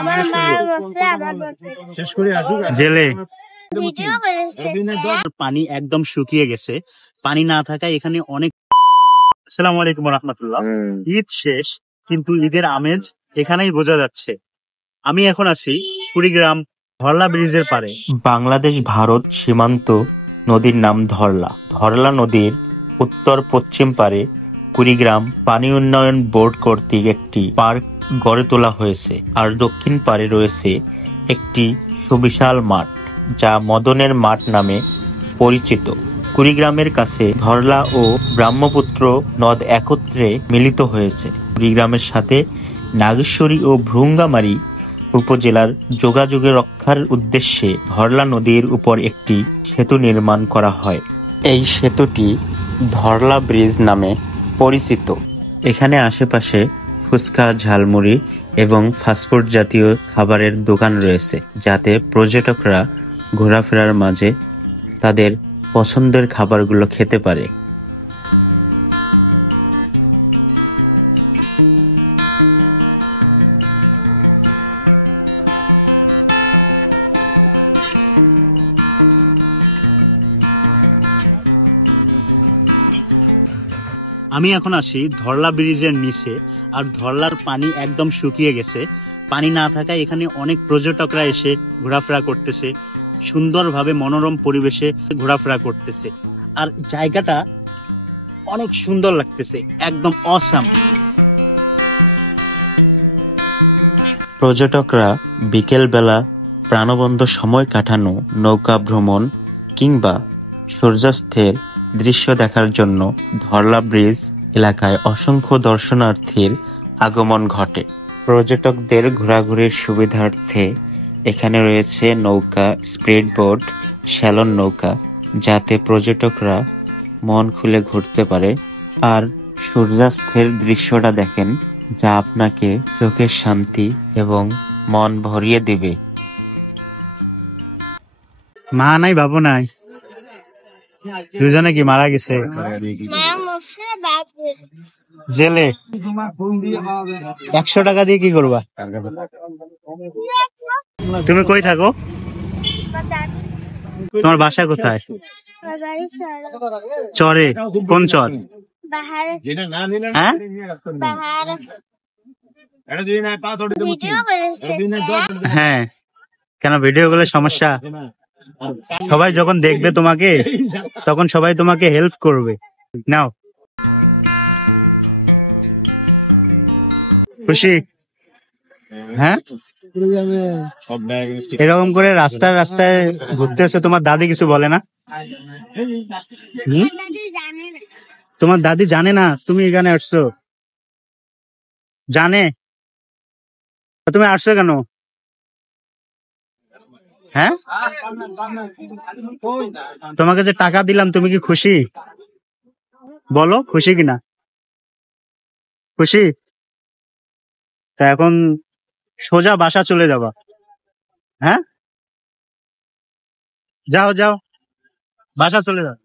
আমার মা বলছে আমার শেষ করে আসুক জেলে। পানি একদম শুকিয়ে গেছে, পানি না থাকায় এখানে অনেক। আসসালামু আলাইকুম রাহমাতুল্লাহ। ঈদ শেষ, কিন্তু ঈদের আমেজ এখানেই বোঝা যাচ্ছে। আমি এখন আছি কুড়িগ্রাম ধরলা ব্রিজের পারে। বাংলাদেশ ভারত সীমান্ত নদীর নাম ধরলা। ধরলা নদীর উত্তর পশ্চিম পারে কুড়িগ্রাম পানি উন্নয়ন বোর্ড কর্তৃক একটি পার্ক গড়ে তোলা হয়েছে, আর দক্ষিণ পারে রয়েছে একটি সুবিশাল মাঠ যা মদনের মাঠ নামে পরিচিত। কুড়িগ্রামের কাছে ধরলা ও ব্রহ্মপুত্র নদ একত্রে মিলিত হয়েছে। কুড়িগ্রামের সাথে নাগেশ্বরী ও ভ্রুঙ্গামারী উপজেলার যোগাযোগ রক্ষার উদ্দেশ্যে ধরলা নদীর উপর একটি সেতু নির্মাণ করা হয়। এই সেতুটি ধরলা ব্রিজ নামে পরিচিত। এখানে আশেপাশে ফুচকা, ঝালমুড়ি এবং ফাস্টফুড জাতীয় খাবারের দোকান রয়েছে, যাতে পর্যটকরা ঘোরাফেরার মাঝে তাদের পছন্দের খাবারগুলো খেতে পারে। আমি এখন আছি ধরলা ব্রিজের নিচে, আর ধরলার পানি একদম শুকিয়ে গেছে। পানি না থাকায় এখানে অনেক পর্যটকরা এসে ঘোরাফেরা করতেছে, সুন্দরভাবে মনোরম পরিবেশে ঘোরাফেরা করতেছে, আর জায়গাটা অনেক সুন্দর লাগতেছে, একদম অসাম। পর্যটকরা বিকেলবেলা প্রাণবন্ত সময় কাটানো, নৌকা ভ্রমণ কিংবা সূর্যাস্তের দৃশ্য দেখার জন্য ধরলা ব্রিজ এলাকায় অসংখ্য দর্শনার্থীর আগমন ঘটে। পর্যটকদের ঘোরাঘুরির সুবিধার্থে এখানে রয়েছে নৌকা, স্পিড বোট, স্যালন নৌকা, যাতে পর্যটকরা মন খুলে ঘুরতে পারে আর সূর্যাস্তের দৃশ্যটা দেখেন, যা আপনাকে চোখের শান্তি এবং মন ভরিয়ে দিবে। মা নাই, বাবু নাই, দুজনে কি মারা গেছে জেলে। 100 টাকা দিয়ে কি করবা? তুমি কই থাকো? তোমার বাসা কোথায়? চরে? কোন চর? হ্যাঁ, কেন ভিডিও গুলো সমস্যা? সবাই যখন দেখবে তোমাকে, তখন সবাই তোমাকে হেল্প করবে। নাও, খুশি? হ্যাঁ, এরকম করে রাস্তায় রাস্তায় ঘুরতেছে, তোমার দাদি কিছু বলে না? তোমার দাদি জানে না তুমি এখানে আসছো? জানে? তুমি আসছো কেন? হ্যাঁ, তোমাকে যে টাকা দিলাম, তুমি কি খুশি? বলো খুশি কিনা? খুশি? তা এখন সোজা বাসা চলে যাবা। হ্যাঁ, যাও যাও, বাসা চলে যাও।